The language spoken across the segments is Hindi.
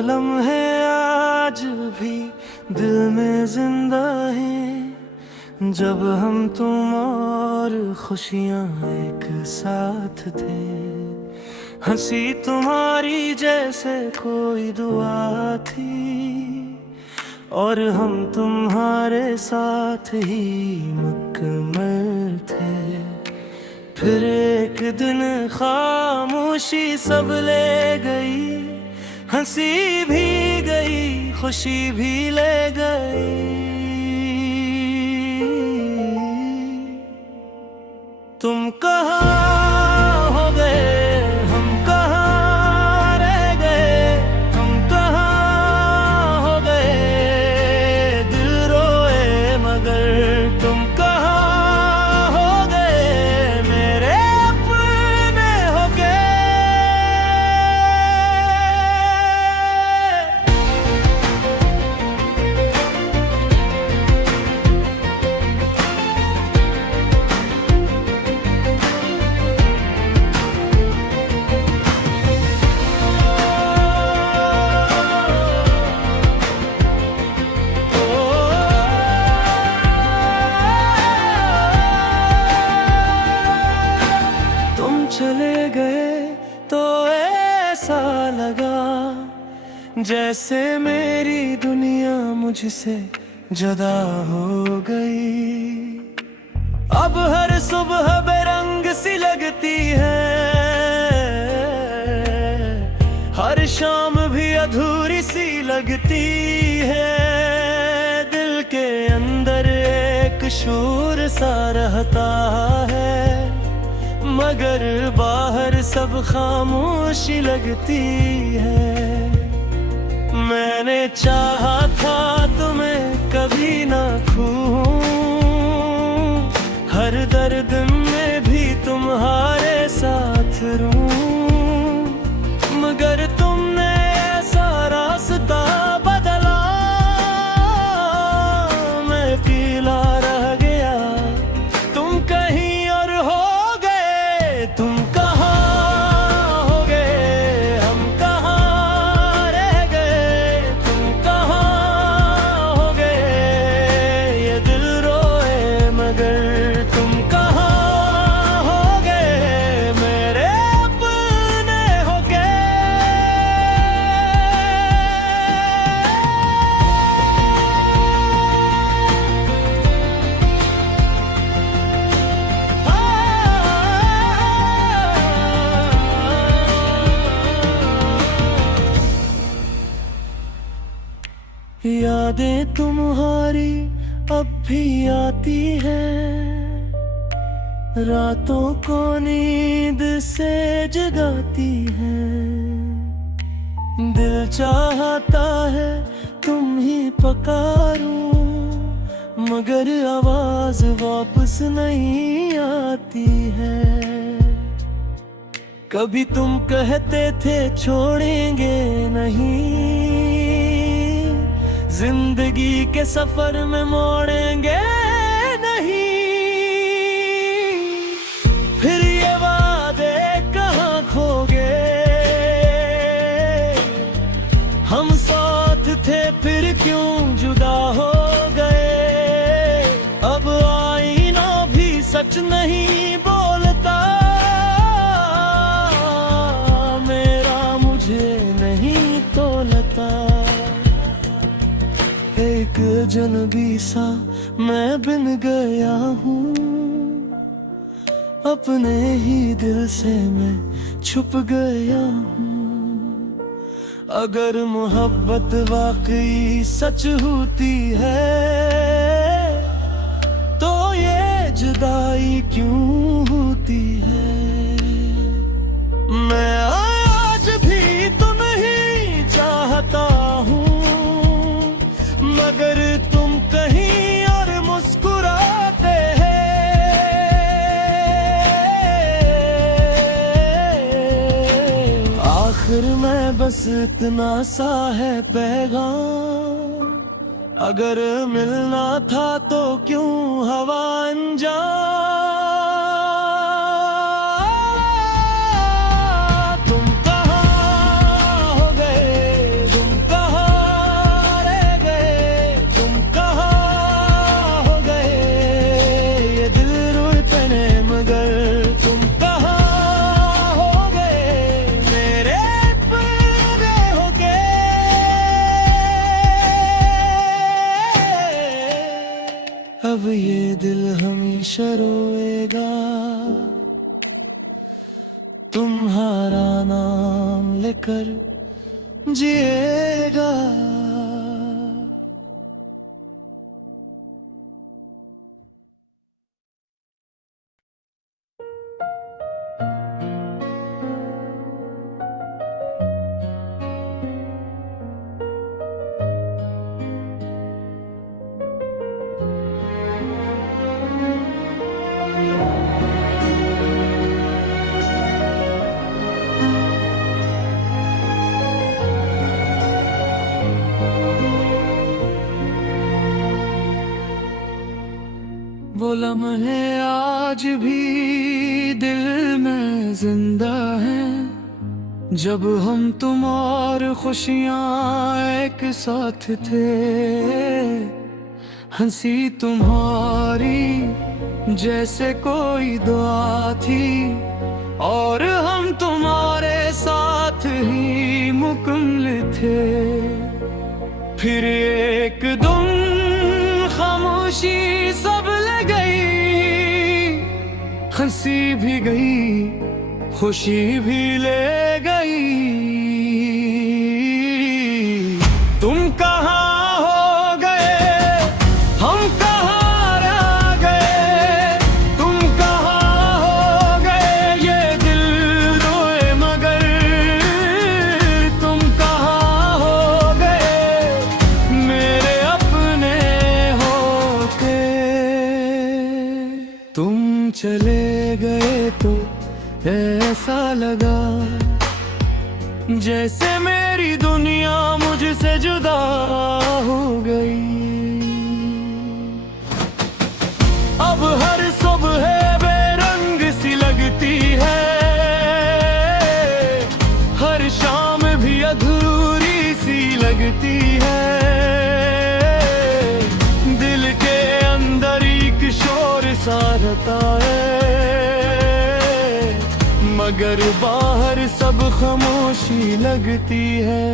लम्हे आज भी दिल में जिंदा हैं, जब हम तुम और खुशियाँ एक साथ थे। हंसी तुम्हारी जैसे कोई दुआ थी, और हम तुम्हारे साथ ही मुकम्मल थे। फिर एक दिन खामोशी सब ले गई, हंसी भी गई, खुशी भी ले गई। तुम कहाँ हो गए, हम कहाँ रह गए, हम कहाँ हो गए, दिल रोए मगर तुम कहाँ हो गए, मेरे अपने हो गए। चले गए तो ऐसा लगा जैसे मेरी दुनिया मुझसे जुदा हो गई। अब हर सुबह बेरंग सी लगती है, हर शाम भी अधूरी सी लगती है। दिल के अंदर एक शूर सा रहता है, मगर बाहर सब खामोशी लगती है। मैंने चाहा था तुम्हें कभी ना खोऊं, हर दर्द में भी तुम्हारे साथ रहूं, मगर तुमने ऐसा रास्ता बदला, मैं अकेला रह गया, तुम कहीं और हो। तुम कहाँ हो गए, हम कहाँ रह गए, तुम कहाँ हो गए, ये दिल रोए मगर तुम कहाँ हो गए, मेरे अपने हो गए। यादें तुम्हारी अब भी आती हैं, रातों को नींद से जगाती हैं। दिल चाहता है तुम ही पुकारूं, मगर आवाज वापस नहीं आती है। कभी तुम कहते थे छोड़ेंगे नहीं, जिंदगी के सफर में मोड़ेंगे नहीं। फिर ये वादे कहाँ खो गए, हम साथ थे फिर क्यों जुदा हो गए। अब आईना भी सच नहीं बोलता, मेरा मुझे नहीं तोलता। एक अजनबी सा मैं बिन गया हूँ, अपने ही दिल से मैं छुप गया हूँ। अगर मोहब्बत वाकई सच होती है, तो ये जुदाई क्यों होती है। मैं आज भी तुम्हें चाहता हूँ, मगर तुम कहीं और मुस्कुराते हैं। आखिर में बस इतना सा है पैगाम, अगर मिलना था तो क्यों हवा अनजान। तुम कहाँ हो गए, तुम अब ये दिल हमेशा रोएगा, तुम्हारा नाम लेकर जिएगा। वो लम्हे आज भी दिल में जिंदा हैं, जब हम तुम और खुशियाँ एक साथ थे। हंसी तुम्हारी जैसे कोई दुआ थी, और हम तुम्हारे साथ ही मुकम्मल थे। फिर एकदम खामोशी सब ले गई, हंसी भी गई, खुशी भी ले गई। तुम कहाँ हो गए, हम कहाँ रह गए। तुम कहाँ हो गए, ये दिल रोए मगर। तुम कहाँ हो गए, मेरे अपने होके। तुम चले गए तो ऐसा लगा जैसे मेरी दुनिया मुझसे जुदा हो गई। अब हर सुबह बेरंग सी लगती है, हर शाम भी अधूरी सी लगती है। दिल के अंदर एक शोर सा रहता है, मगर बाहर सब खामोशी लगती है।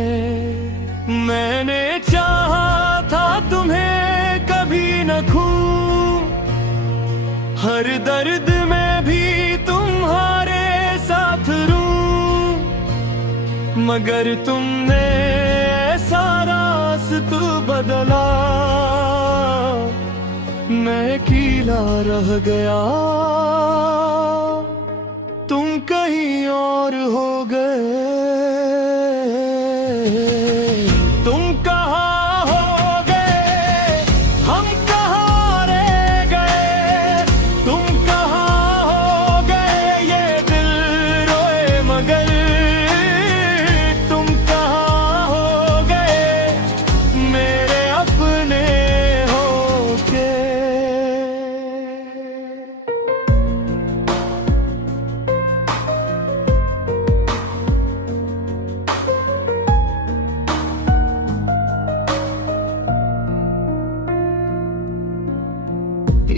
मैंने चाहा था तुम्हें कभी न खो, हर दर्द में भी तुम्हारे साथ रूं, मगर तुमने ऐसा रास्ता बदला, मैं अकेला रह गया। तुम कहीं और हो गए। तुम कहाँ हो गए, हम कहाँ रह गए। तुम कहाँ हो गए, ये दिल रोए मगर। तुम कहाँ हो गए, मेरे अपने होके।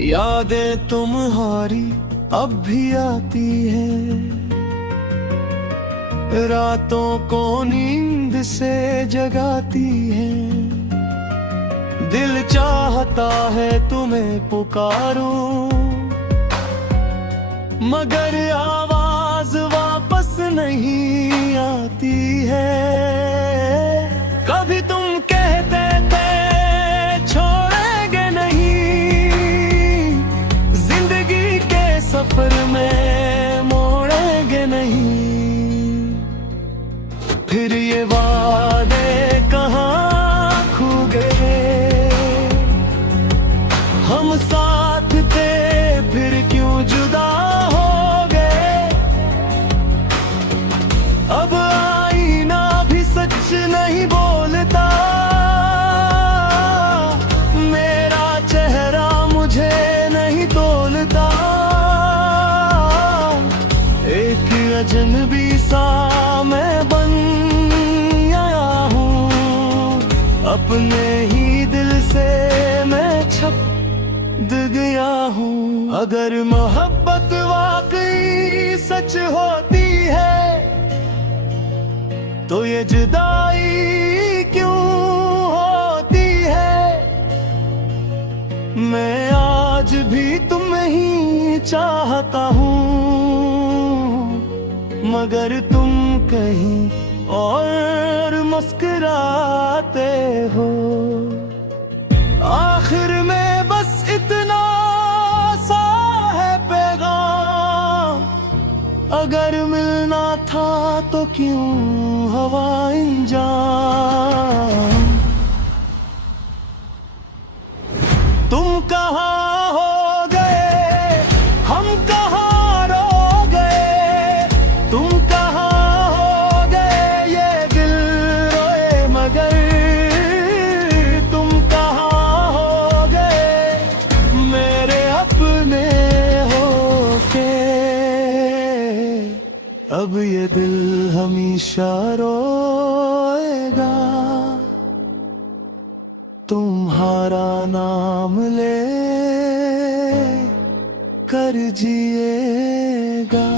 यादें तुम्हारी अब भी आती है, रातों को नींद से जगाती है। दिल चाहता है तुम्हें पुकारूं, मगर आवाज वापस नहीं आती है। कभी तुम कहते थे छोड़ेंगे नहीं, जिंदगी के सफर में मोड़ेंगे नहीं। फिर ये वादे कहाँ खो गए, हम साथ थे फिर क्यों जुदा हो गए। अब आईना भी सच नहीं बोलता, मेरा चेहरा मुझे नहीं तोलता। एक अजनबी सा मैं बन आया हूँ, अपने ही दिल से मैं छप गया हूँ। अगर मोहब्बत वाकई सच होती है, तो ये जुदाई क्यों होती है। मैं आज भी तुम्हें ही चाहता हूँ, मगर तुम कहीं और मुस्कुराते हो। आखिर में बस इतना सा है पैगाम, अगर मिलना था तो क्यों हवा इंजाम। तुम कहाँ हो गए, हम कहाँ रो गए, तुम कहाँ हो गए ये दिल रोए मगर, तुम कहाँ हो गए मेरे अपने होके। अब ये दिल हमेशा रोएगा, तुम्हारा नाम ले कर जिएगा।